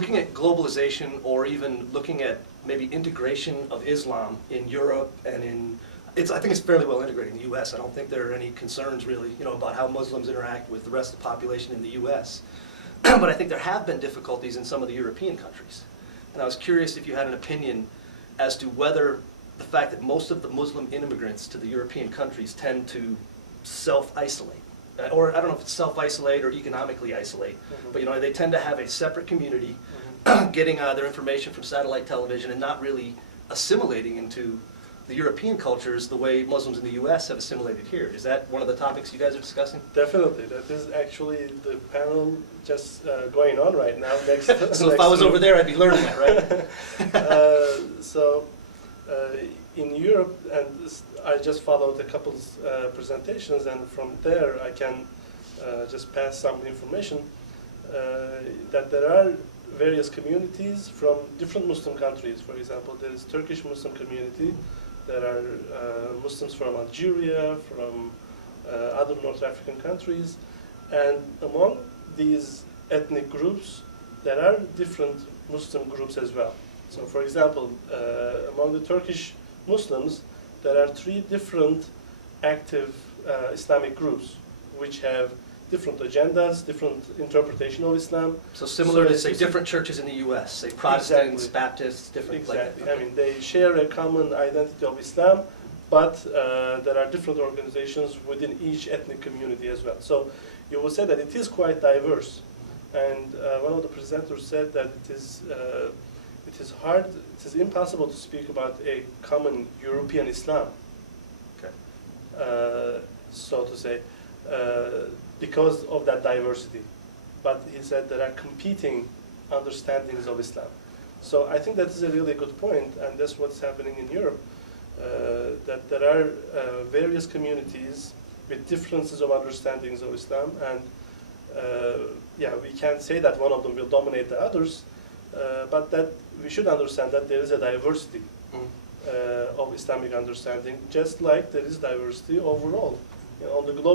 looking at globalization, or even looking at maybe integration of Islam in Europe and I think it's fairly well integrated in the U.S. I don't think there are any concerns really, about how Muslims interact with the rest of the population in the U.S. But I think there have been difficulties in some of the European countries. And I was curious if you had an opinion as to whether the fact that most of the Muslim immigrants to the European countries tend to self-isolate, or I don't know if it's self-isolate or economically isolate, but they tend to have a separate community, getting their information from satellite television and not really assimilating into the European cultures the way Muslims in the U.S. have assimilated here. Is that one of the topics you guys are discussing? Definitely. That is actually the panel just going on right now. Next, so next if I was over there, I'd be learning that, right? In Europe, and I just followed a couple's presentations, and from there I can just pass some information that there are various communities from different Muslim countries. For example, there is Turkish Muslim community. There are Muslims from Algeria, from other North African countries, and among these ethnic groups, there are different Muslim groups as well. So, for example, among the Turkish Muslims, there are 3 different active Islamic groups, which have different agendas, different interpretation of Islam. So similar to, say, different churches in the U.S., say Protestants, exactly. Baptists, different Exactly. like that. I mean, they share a common identity of Islam, but there are different organizations within each ethnic community as well. So you will say that it is quite diverse. And one of the presenters said that it is hard, it is impossible to speak about a common European Islam, Okay. So to say, because of that diversity. But he said there are competing understandings of Islam. So I think that is a really good point, and that's what's happening in Europe, that there are various communities with differences of understandings of Islam, and yeah, we can't say that one of them will dominate the others, but that we should understand that there is a diversity of Islamic understanding, just like there is diversity overall on the global